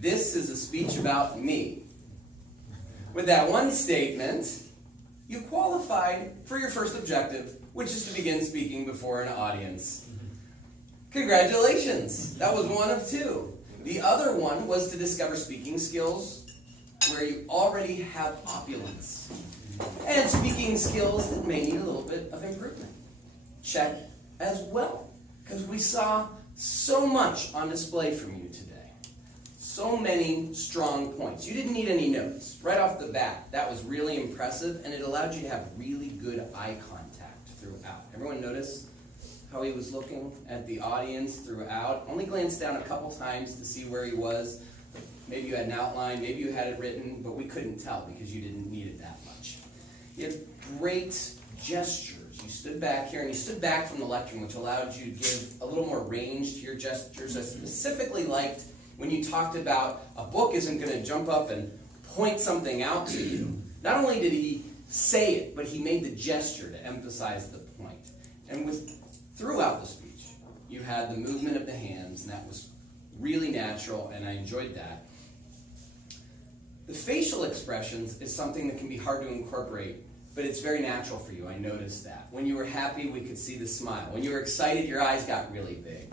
This is a speech about me. With that one statement, you qualified for your first objective, which is to begin speaking before an audience. Congratulations! That was one of two. The other one was to discover speaking skills where you already have opulence, and speaking skills that may need a little bit of improvement. Check as well, because we saw so much on display from you today. So many strong points. You didn't need any notes. Right off the bat, that was really impressive, and it allowed you to have really good eye contact throughout. Everyone notice how he was looking at the audience throughout? Only glanced down a couple times to see where he was. Maybe you had an outline, maybe you had it written, but we couldn't tell because you didn't need it that much. You had great gestures. You stood back here, and you stood back from the lectern, which allowed you to give a little more range to your gestures. I specifically liked when you talked about a book isn't going to jump up and point something out to you. Not only did he say it, but he made the gesture to emphasize the point. And throughout the speech, you had the movement of the hands, and that was really natural, and I enjoyed that. The facial expressions is something that can be hard to incorporate, but it's very natural for you. I noticed that. When you were happy, we could see the smile. When you were excited, your eyes got really big.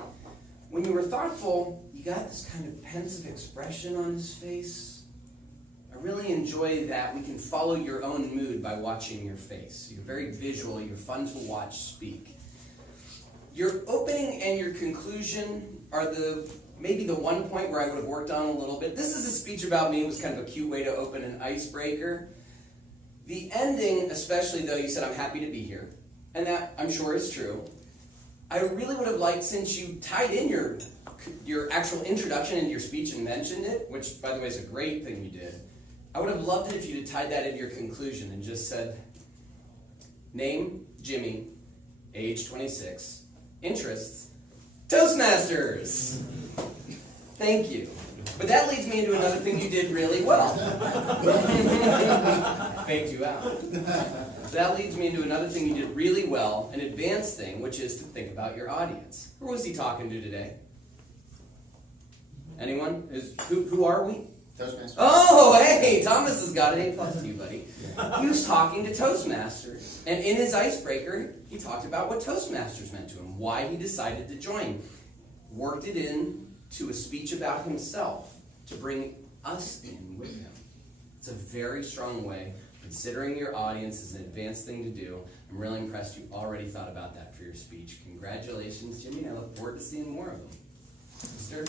When you were thoughtful, you got this kind of pensive expression on his face. I really enjoy that. We can follow your own mood by watching your face. You're very visual. You're fun to watch speak. Your opening and your conclusion are maybe the one point where I would have worked on a little bit. This is a speech about me. It was kind of a cute way to open an icebreaker. The ending, especially though, you said, I'm happy to be here. And that, I'm sure, is true. I really would have liked, since you tied in your actual introduction into your speech and mentioned it, which, by the way, is a great thing you did, I would have loved it if you had tied that into your conclusion and just said, name, Jimmy, age 26, interests, Toastmasters. Thank you. But that leads me into another thing you did really well. Faked you out. So that leads me into another thing you did really well, an advanced thing, which is to think about your audience. Who was he talking to today? Anyone? Who are we? Toastmasters. Oh, hey, Thomas has got an A+ to you, buddy. He was talking to Toastmasters, and in his icebreaker, he talked about what Toastmasters meant to him, why he decided to join. Worked it in to a speech about himself to bring us in with him. It's a very strong way. Considering your audience is an advanced thing to do. I'm really impressed you already thought about that for your speech. Congratulations, Jimmy. I look forward to seeing more of them. Mr.